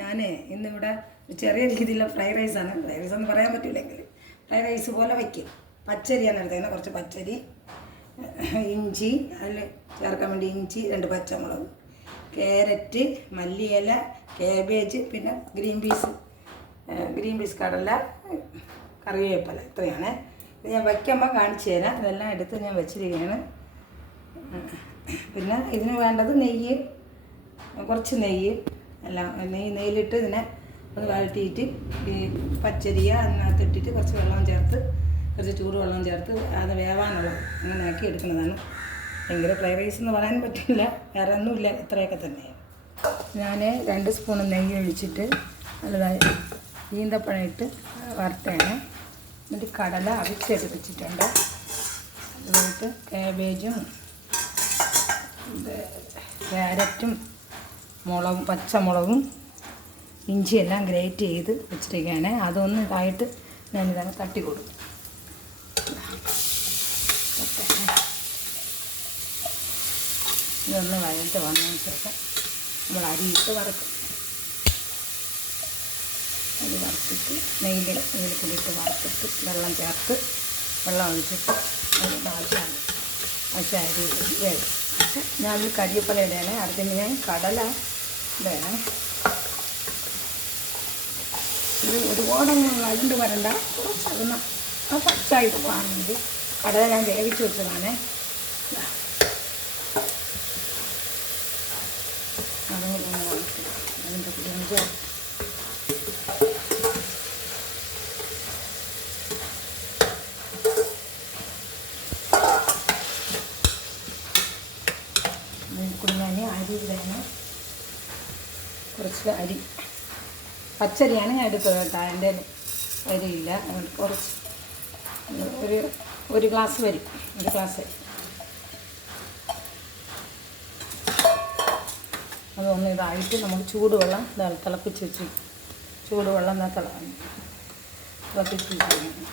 ഞാൻ ഇന്നിവിടെ ചെറിയ രീതിയിലുള്ള ഫ്രൈഡ് റൈസാണ്. ഫ്രൈഡ് റൈസ് ഒന്നും പറയാൻ പറ്റില്ലെങ്കിൽ ഫ്രൈഡ് റൈസ് പോലെ വയ്ക്കും. പച്ചരിയാണ് എടുത്തേക്കുന്നത്. കുറച്ച് പച്ചരി, ഇഞ്ചി, അതിൽ ചേർക്കാൻ വേണ്ടി ഇഞ്ചി, 2 പച്ചമുളക്, ക്യാരറ്റ്, മല്ലിയില, കാബേജ്, പിന്നെ ഗ്രീൻ പീസ് കടല, കറിവേപ്പില. ഇത്രയാണ്. ഇത് ഞാൻ വയ്ക്കുമ്പോൾ കാണിച്ചു തരാം. ഇതെല്ലാം എടുത്ത് ഞാൻ വെച്ചിരിക്കുകയാണ്. പിന്നെ ഇതിന് വേണ്ടത് നെയ്യ്, കുറച്ച് നെയ്യ് എല്ലാം നെയ്യിലിട്ട് ഇതിനെ ഒന്ന് വഴറ്റിയിട്ട് ഈ പച്ചരിയ അതിനകത്തിട്ടിട്ട് കുറച്ച് വെള്ളം ചേർത്ത്, കുറച്ച് ചൂടുവെള്ളം ചേർത്ത് അത് വേവാനുള്ള അങ്ങനെ ആക്കി എടുക്കുന്നതാണ്. ഭയങ്കര ഫ്രൈഡ് റൈസ് എന്ന് പറയാൻ പറ്റില്ല, വേറെ ഒന്നുമില്ല, ഇത്രയൊക്കെ തന്നെയാണ്. ഞാൻ 2 സ്പൂൺ നെയ്യ് ഒഴിച്ചിട്ട് നല്ലതായി ഈന്തപ്പഴം ഇട്ട് വറുത്താണ്. എന്നിട്ട് കടല അവിച്ചെടുത്ത് വെച്ചിട്ടുണ്ട്. അതുപോയിട്ട് കാബേജും ക്യാരറ്റും പച്ചമുളകും ഇഞ്ചിയെല്ലാം ഗ്രേറ്റ് ചെയ്ത് വെച്ചിരിക്കുകയാണ്. അതൊന്ന് ഇതായിട്ട് ഞാനിതങ്ങ് തട്ടി കൊടുക്കും. ഇതൊന്ന് വഴറ്റ് വന്നതിന് ശേഷം നമ്മൾ അരിയിട്ട് വറുക്കും. അരി വറുത്തിട്ട് നെയ്യിൽ കൂടിയിട്ട് വറുത്തിട്ട് വെള്ളം ചേർത്ത് വെള്ളം ഒഴിച്ചിട്ട് ഒരു 4 അരി വേണം. ഞാനൊരു കരിയപ്പല ഇടയാണ്. അടുത്തിന് ഞാൻ കടല ഇടണം. ഇത് ഒരുപാടൊന്നും വഴണ്ട് വരണ്ട, കുറച്ചതൊന്ന് പച്ചായിട്ട് പോകാനുണ്ട്. കടല ഞാൻ വേവിച്ച് വെച്ചതാണ്. അതിൻ്റെ കൂടെ ഞാൻ അരി ഇടാണ്. കുറച്ച് അരി പച്ചരിയാണ് ഞാൻ എടുത്തത് കേട്ടോ. എൻ്റെ അരിയില്ല, അതുകൊണ്ട് കുറച്ച് ഒരു ഗ്ലാസ് വരും. 1 ഗ്ലാസ് അരി അതൊന്ന് ഇതായിട്ട് നമ്മൾ ചൂടുവെള്ളം തിളപ്പിച്ച് വെച്ച് ചൂടുവെള്ളം തിളപ്പിച്ച് വെച്ചിരിക്കുന്നു.